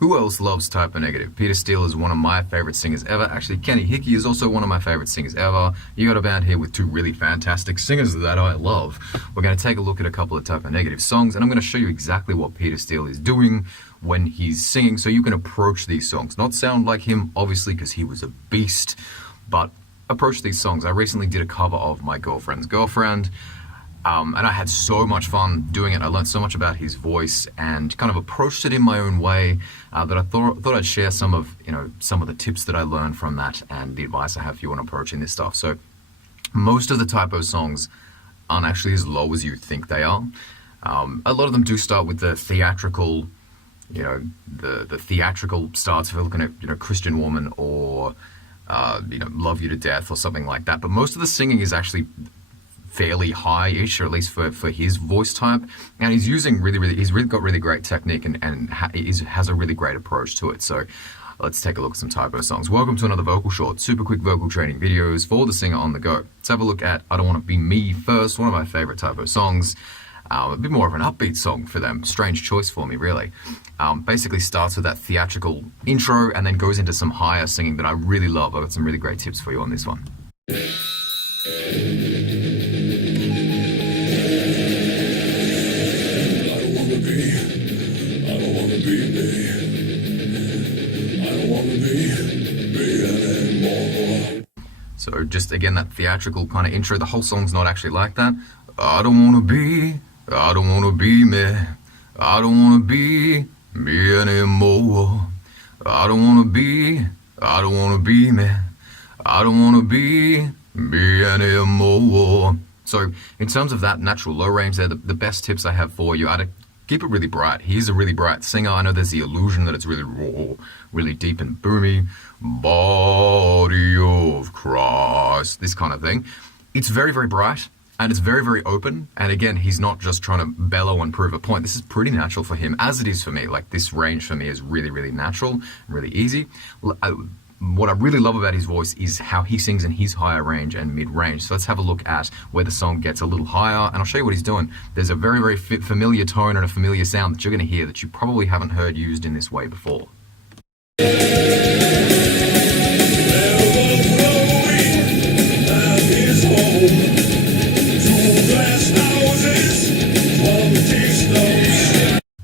Who else loves Type O Negative? Peter Steele is one of my favorite singers ever. Actually, Kenny Hickey is also one of my favorite singers ever. You got a band here with two really fantastic singers that I love. We're going to take a look at a couple of Type O Negative songs, and I'm going to show you exactly what Peter Steele is doing when he's singing, so you can approach these songs. Not sound like him, obviously, because he was a beast, but approach these songs. I recently did a cover of My Girlfriend's Girlfriend, and I had so much fun doing it. I learned so much about his voice and kind of approached it in my own way that I thought I'd share some of the tips that I learned from that and the advice I have for you on approaching this stuff. So most of the Type O songs aren't actually as low as you think they are. A lot of them do start with the theatrical, the theatrical starts. If you're looking at Christian Woman or Love You to Death or something like that. But most of the singing is actually fairly high-ish, or at least for his voice type, and he's using he's got really great technique and has a really great approach to it. So let's take a look at some Type O songs. Welcome to another vocal short, super quick vocal training videos for the singer on the go. Let's have a look at I Don't Want to Be Me first, one of my favorite Type O songs. A bit more of an upbeat song for them. Strange choice for me, really. Basically starts with that theatrical intro and then goes into some higher singing that I really love. I've got some really great tips for you on this one. So just again, that theatrical kind of intro. The whole song's not actually like that. I don't wanna be me. I don't wanna be me anymore. I don't wanna be me. I don't wanna be me anymore. So in terms of that natural low range there, the best tips I have for you are to keep it really bright. He's a really bright singer. I know there's the illusion that it's really raw, really deep and boomy. Body of Christ, this kind of thing. It's very, very bright and it's very, very open. And again, he's not just trying to bellow and prove a point. This is pretty natural for him, as it is for me. Like, this range for me is really, really natural, really easy. What I really love about his voice is how he sings in his higher range and mid-range. So let's have a look at where the song gets a little higher, and I'll show you what he's doing. There's a very, very familiar tone and a familiar sound that you're going to hear that you probably haven't heard used in this way before.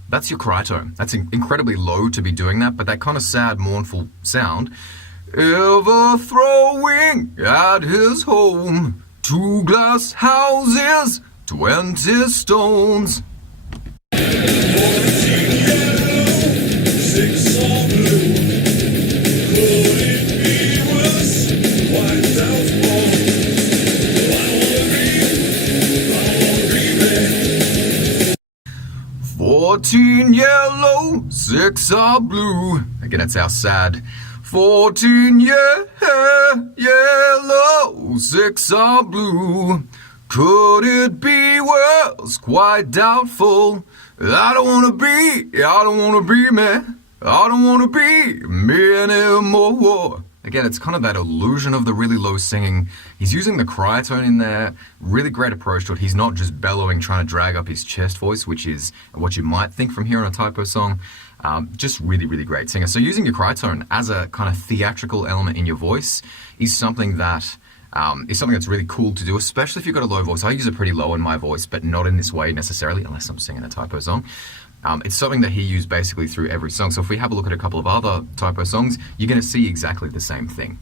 That's your cry tone. That's incredibly low to be doing that, but that kind of sad, mournful sound. Ever throwing at his home 2 glass houses, 20 stones. 14 yellow, 6 are blue. Could it be worse? Wiped out more. I wanna be me. 14 yellow, 6 are blue. Again, that's our sad. 14 yellow, 6 are blue. Could it be worse? Quite doubtful. I don't wanna be me. I don't wanna be me anymore. Again, it's kind of that illusion of the really low singing. He's using the cry tone in there. Really great approach to it. He's not just bellowing, trying to drag up his chest voice, which is what you might think from hearing a Type O song. Just really, really great singer. So using your cry tone as a kind of theatrical element in your voice is something that's really cool to do, especially if you've got a low voice. I use it pretty low in my voice, but not in this way necessarily, unless I'm singing a Type O song. It's something that he used basically through every song. So if we have a look at a couple of other Type O songs, you're going to see exactly the same thing.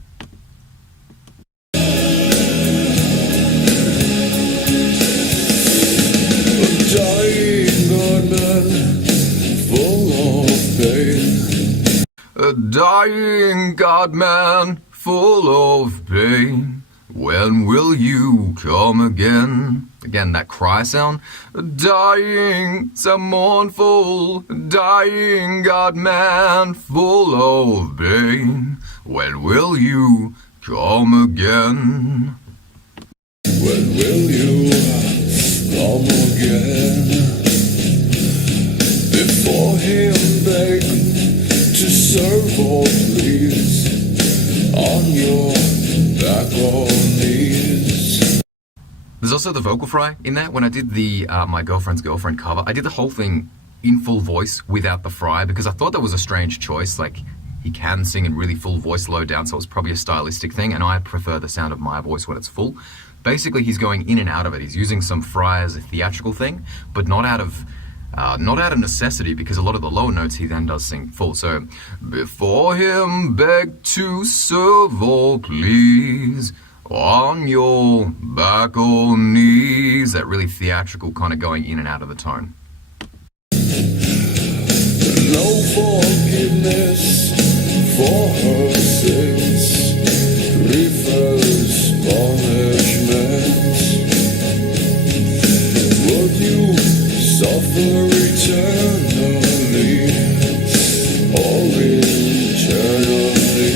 A dying God man full of pain. When will you come again? Again, that cry sound. Dying, some mournful, dying God man full of pain. When will you come again? When will you come again? Before him beg to serve all please on your back or knees. There's also the vocal fry in there. When I did the My Girlfriend's Girlfriend cover, I did the whole thing in full voice without the fry, because I thought that was a strange choice. Like, he can sing in really full voice low down, so it's probably a stylistic thing, and I prefer the sound of my voice when it's full. Basically, he's going in and out of it. He's using some fry as a theatrical thing, but not out of necessity, because a lot of the lower notes he then does sing full. So, before him beg to serve all please, on your back or knees. That really theatrical kind of going in and out of the tone. No forgiveness for her sins, refers punishment. Would you suffer eternally, or eternally?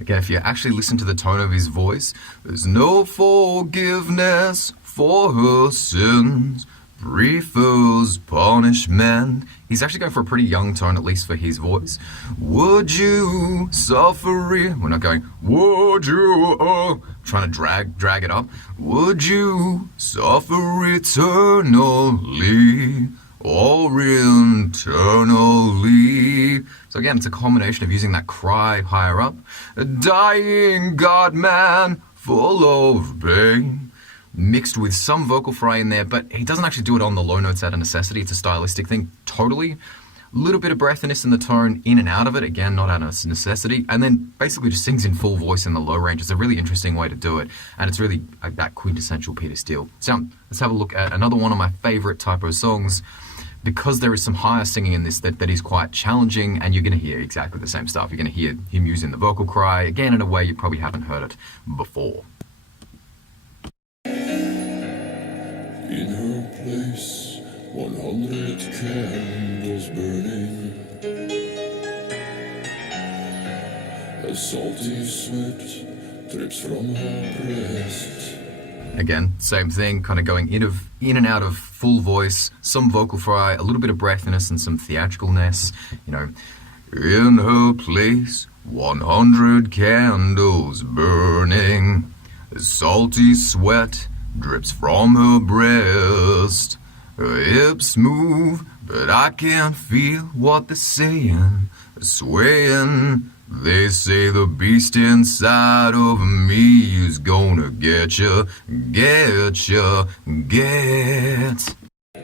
Again, if you actually listen to the tone of his voice, there's no forgiveness for her sins, prefers punishment. He's actually going for a pretty young tone, at least for his voice. Would you suffer it? We're not going, would you, trying to drag it up. Would you suffer eternally, or internally? So again, it's a combination of using that cry higher up. A dying God-man, full of pain, mixed with some vocal fry in there, but he doesn't actually do it on the low notes out of necessity. It's a stylistic thing, totally. A little bit of breathiness in the tone, in and out of it, again, not out of necessity, and then basically just sings in full voice in the low range. It's a really interesting way to do it, and it's really that quintessential Peter Steele. So let's have a look at another one of my favorite type of songs, because there is some higher singing in this that is quite challenging, and you're going to hear exactly the same stuff. You're going to hear him using the vocal cry, again, in a way you probably haven't heard it before. In her place, 100 candles burning, a salty sweat drips from her breast. Again, same thing, kind of going in and out of full voice, some vocal fry, a little bit of breathiness and some theatricalness. You know, in her place, 100 candles burning, a salty sweat drips from her breast. Her hips move, but I can't feel what they're saying. Swaying, they say the beast inside of me is gonna get ya, get ya, get. Her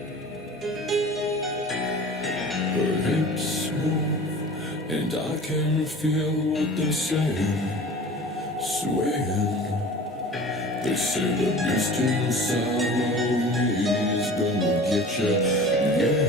hips move, and I can feel what they're saying. Swaying, they say the beast inside of me is gonna get ya, yeah.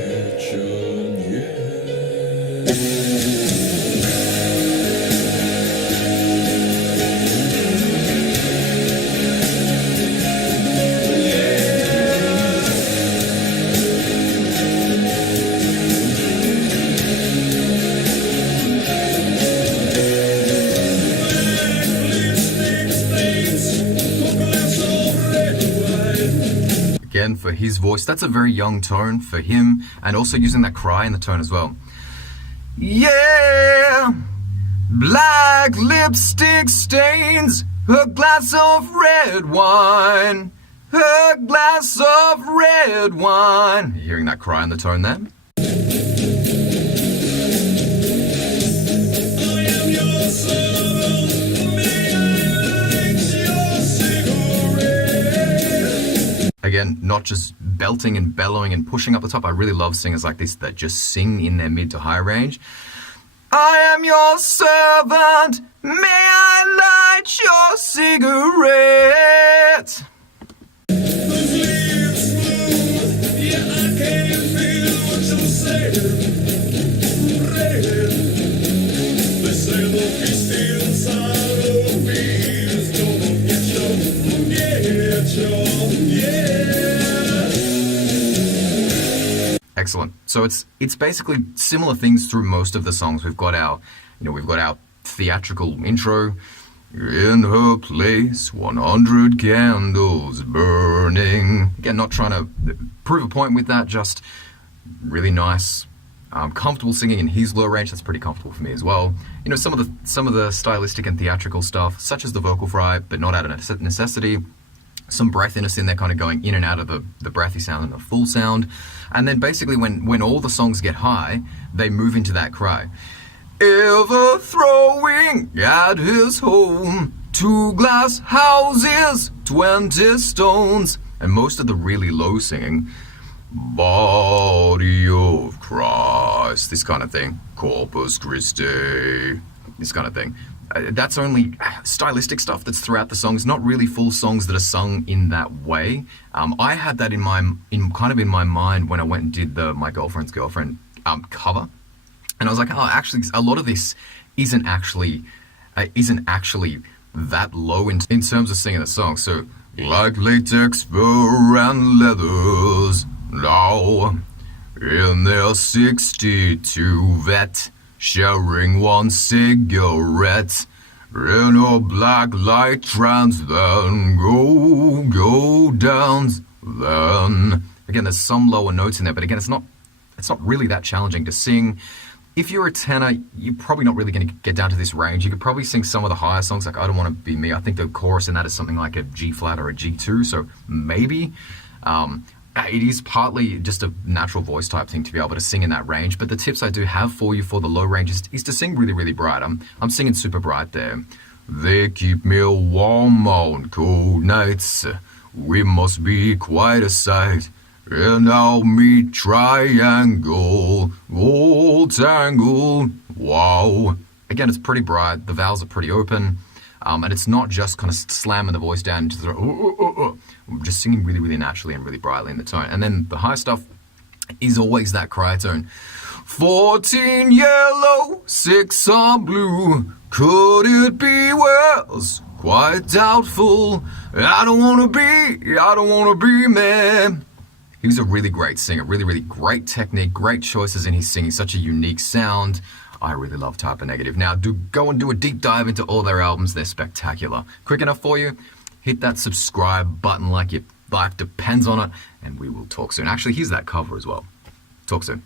Again, for his voice, that's a very young tone for him, and also using that cry in the tone as well. Yeah, black lipstick stains her glass of red wine, her glass of red wine. You hearing that cry in the tone there? Again, not just belting and bellowing and pushing up the top. I really love singers like this that just sing in their mid to high range. I am your servant, may I light your cigarette? Excellent. So it's basically similar things through most of the songs. We've got our theatrical intro. In her place, 100 candles burning. Again, not trying to prove a point with that, just really nice, comfortable singing in his low range. That's pretty comfortable for me as well. You know, some of the stylistic and theatrical stuff, such as the vocal fry, but not out of necessity. some breathiness in there, kind of going in and out of the breathy sound and the full sound. And then basically when all the songs get high, they move into that cry. Ever throwing at his home 2 glass houses, 20 stones. And most of the really low singing, body of Christ, this kind of thing, Corpus Christi, this kind of thing. That's only stylistic stuff that's throughout the songs, not really full songs that are sung in that way. I had that in my mind when I went and did the My Girlfriend's Girlfriend cover, and I was like, oh, actually, a lot of this isn't actually that low in terms of singing the song. So, like latex, fur, and leathers, now in their 62 vet, sharing one cigarette in a black light trance, then go dance. Then again, there's some lower notes in there, but again, it's not really that challenging to sing. If you're a tenor, you're probably not really going to get down to this range. You could probably sing some of the higher songs, like I Don't Want to Be Me. I think the chorus in that is something like a G flat or a G2, so maybe. It is partly just a natural voice type thing to be able to sing in that range, but the tips I do have for you for the low range is to sing really, really bright. I'm singing super bright there. They keep me warm on cold nights. We must be quite a sight. And I'll meet triangle, old tangle. Wow. Again, it's pretty bright. The vowels are pretty open. And it's not just kind of slamming the voice down into the just singing really, really naturally and really brightly in the tone. And then the high stuff is always that cry tone. 14 yellow, 6 are blue. Could it be worse? Quite doubtful. I don't wanna be man. He was a really great singer, really, really great technique, great choices in his singing, such a unique sound. I really love Type O Negative. Now, go and do a deep dive into all their albums. They're spectacular. Quick enough for you? Hit that subscribe button like your life depends on it, and we will talk soon. Actually, here's that cover as well. Talk soon.